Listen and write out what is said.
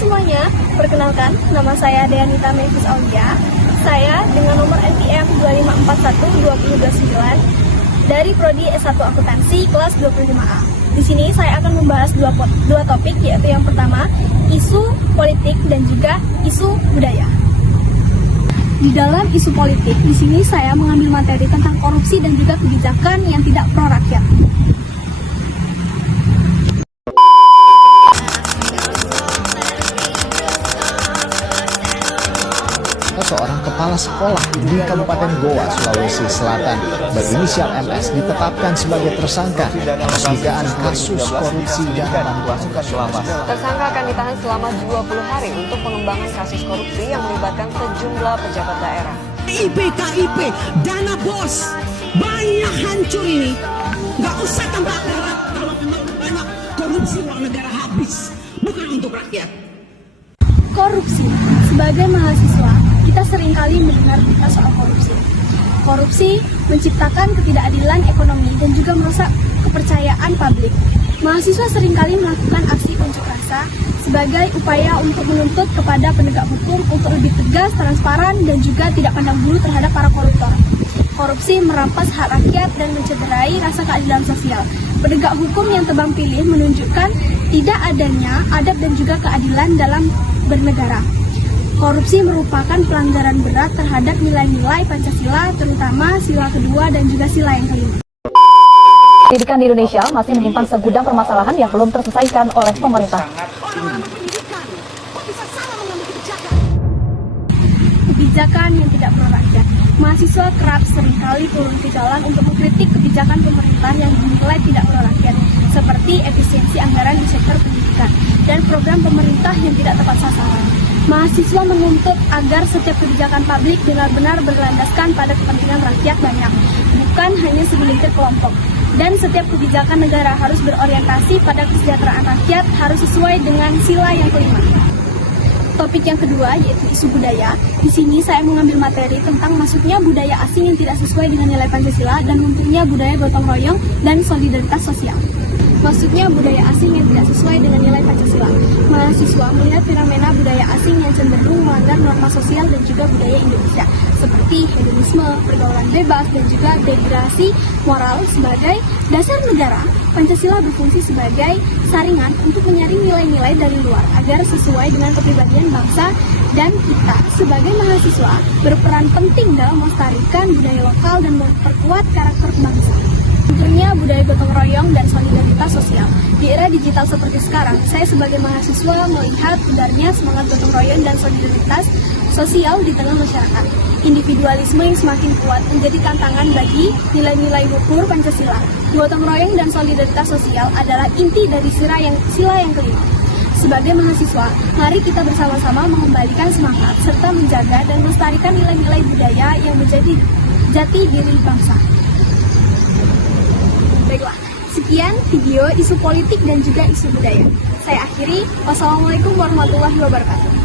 semuanya, perkenalkan, nama saya Deanita Memphis Aulia. Saya dengan nomor NPM 2541-2029 dari Prodi S1 Akuntansi kelas 25A. Di sini saya akan membahas dua topik, yaitu yang pertama, isu politik dan juga isu budaya. Di dalam isu politik, di sini saya mengambil materi tentang korupsi dan juga kebijakan yang tidak pro rakyat. Seorang kepala sekolah di Kabupaten Goa, Sulawesi Selatan berinisial MS ditetapkan sebagai tersangka atas dugaan kasus korupsi dana bantuan. Tersangka akan ditahan selama 20 hari untuk pengembangan kasus korupsi yang melibatkan sejumlah pejabat daerah. KIP, dana bos, banyak hancur ini. Gak usah tambah berat kalau memang banyak korupsi uang negara habis, bukan untuk rakyat. Korupsi. Sebagai mahasiswa, kita seringkali mendengar berita soal korupsi. Korupsi menciptakan ketidakadilan ekonomi dan juga merusak kepercayaan publik. Mahasiswa seringkali melakukan aksi unjuk rasa sebagai upaya untuk menuntut kepada penegak hukum untuk lebih tegas, transparan, dan juga tidak pandang bulu terhadap para koruptor. Korupsi merampas hak rakyat dan mencederai rasa keadilan sosial. Penegak hukum yang tebang pilih menunjukkan tidak adanya adab dan juga keadilan dalam bernegara. Korupsi merupakan pelanggaran berat terhadap nilai-nilai Pancasila, terutama sila kedua dan juga sila yang kelima. Pendidikan di Indonesia masih menyimpan segudang permasalahan yang belum terselesaikan oleh pemerintah. Kebijakan yang tidak pro rakyat. Mahasiswa kerap seringkali turun ke jalan untuk mengkritik kebijakan pemerintah yang dinilai tidak pro rakyat, seperti efisiensi anggaran di sektor pendidikan dan program pemerintah yang tidak tepat sasaran. Mahasiswa menuntut agar setiap kebijakan publik benar-benar berlandaskan pada kepentingan rakyat banyak, bukan hanya segelintir kelompok. Dan setiap kebijakan negara harus berorientasi pada kesejahteraan rakyat, harus sesuai dengan sila yang kelima. Topik yang kedua yaitu isu budaya. Di sini saya mengambil materi tentang masuknya budaya asing yang tidak sesuai dengan nilai Pancasila dan munculnya budaya gotong royong dan solidaritas sosial. Maksudnya budaya asing yang tidak sesuai dengan nilai Pancasila. Mahasiswa melihat fenomena budaya asing yang cenderung melanggar norma sosial dan juga budaya Indonesia, seperti hedonisme, pergaulan bebas, dan juga degradasi moral sebagai dasar negara. Pancasila berfungsi sebagai saringan untuk menyaring nilai-nilai dari luar agar sesuai dengan kepribadian bangsa, dan kita sebagai mahasiswa berperan penting dalam melestarikan budaya lokal dan memperkuat karakter bangsa. Tentunya budaya gotong royong dan solidaritas sosial. Di era digital seperti sekarang, saya sebagai mahasiswa melihat bedarnya semangat gotong royong dan solidaritas sosial di tengah masyarakat. Individualisme yang semakin kuat menjadi tantangan bagi nilai-nilai luhur Pancasila. Gotong royong dan solidaritas sosial adalah inti dari sila yang kelima. Sebagai mahasiswa, mari kita bersama-sama mengembalikan semangat serta menjaga dan melestarikan nilai-nilai budaya yang menjadi jati diri bangsa. Baiklah, sekian video isu politik dan juga isu budaya. Saya akhiri. Wassalamualaikum warahmatullahi wabarakatuh.